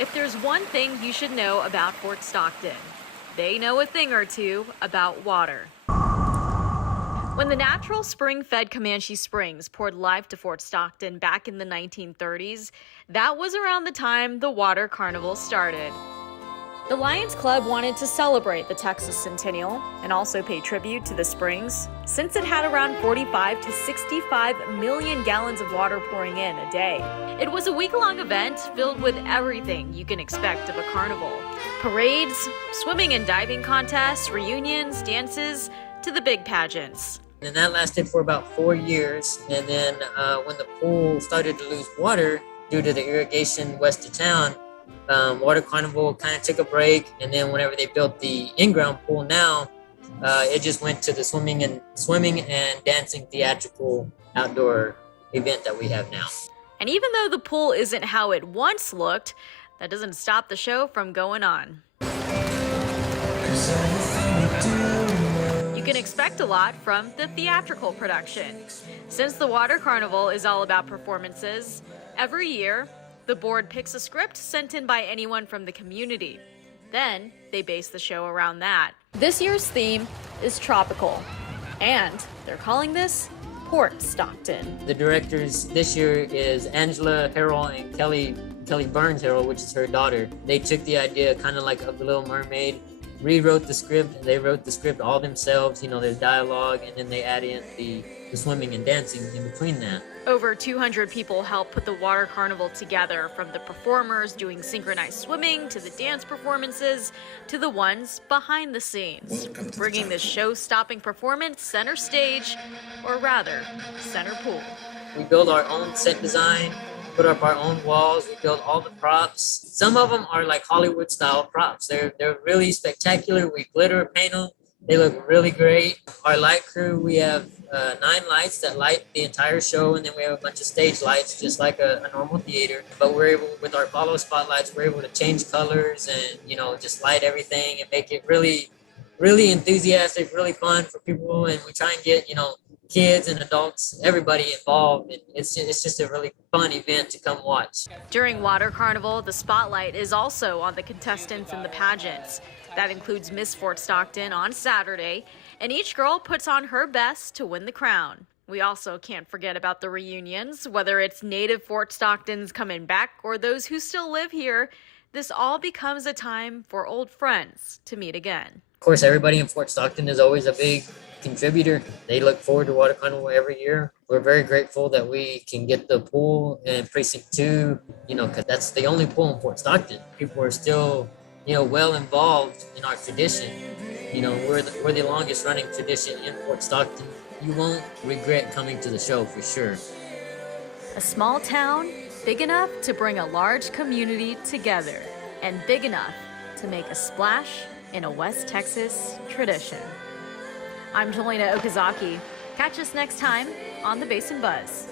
If there's one thing you should know about Fort Stockton, they know a thing or two about water. When the natural spring-fed Comanche Springs poured life to Fort Stockton back in the 1930s, that was around the time the Water Carnival started. The Lions Club wanted to celebrate the Texas Centennial and also pay tribute to the springs, since it had around 45 to 65 million gallons of water pouring in a day. It was a week-long event filled with everything you can expect of a carnival. Parades, swimming and diving contests, reunions, dances, to the big pageants. And that lasted for about 4 years. And then when the pool started to lose water due to the irrigation west of town, Water Carnival kind of took a break, and then whenever they built the in-ground pool now, it just went to the swimming and dancing theatrical outdoor event that we have now. And even though the pool isn't how it once looked, that doesn't stop the show from going on. You can expect a lot from the theatrical production. Since the Water Carnival is all about performances, every year, the board picks a script sent in by anyone from the community. Then they base the show around that. This year's theme is tropical, and they're calling this Port Stockton. The directors this year is Angela Harrell and Kelly Burns Harrell, which is her daughter. They took the idea kind of like of The Little Mermaid, rewrote the script, and they wrote the script all themselves. You know, there's dialogue, and then they add in the swimming and dancing in between that. Over 200 people helped put the Water Carnival together, from the performers doing synchronized swimming to the dance performances to the ones behind the scenes, bringing this show-stopping performance center stage, or rather, center pool. We build our own set design, put up our own walls, we build all the props. Some of them are like Hollywood-style props. They're really spectacular. We glitter paint them. They look really great. Our light crew, we have 9 lights that light the entire show, and then we have a bunch of stage lights, just like a normal theater. But we're able, with our follow spotlights, we're able to change colors and, you know, just light everything and make it really, really enthusiastic, really fun for people. And we try and get, you know, kids and adults, everybody involved. It's just a really fun event to come watch. During Water Carnival, the spotlight is also on the contestants in the pageants. That includes Miss Fort Stockton on Saturday, and each girl puts on her best to win the crown. We also can't forget about the reunions, whether it's native Fort Stocktons coming back or those who still live here. This all becomes a time for old friends to meet again. Of course, everybody in Fort Stockton is always a big contributor. They look forward to Water Carnival every year. We're very grateful that we can get the pool in Precinct 2, you know, because that's the only pool in Fort Stockton. People are still, you know, well involved in our tradition. You know, we're the longest running tradition in Fort Stockton. You won't regret coming to the show for sure. A small town big enough to bring a large community together, and big enough to make a splash in a West Texas tradition. I'm Jelena Okazaki. Catch us next time on The Basin Buzz.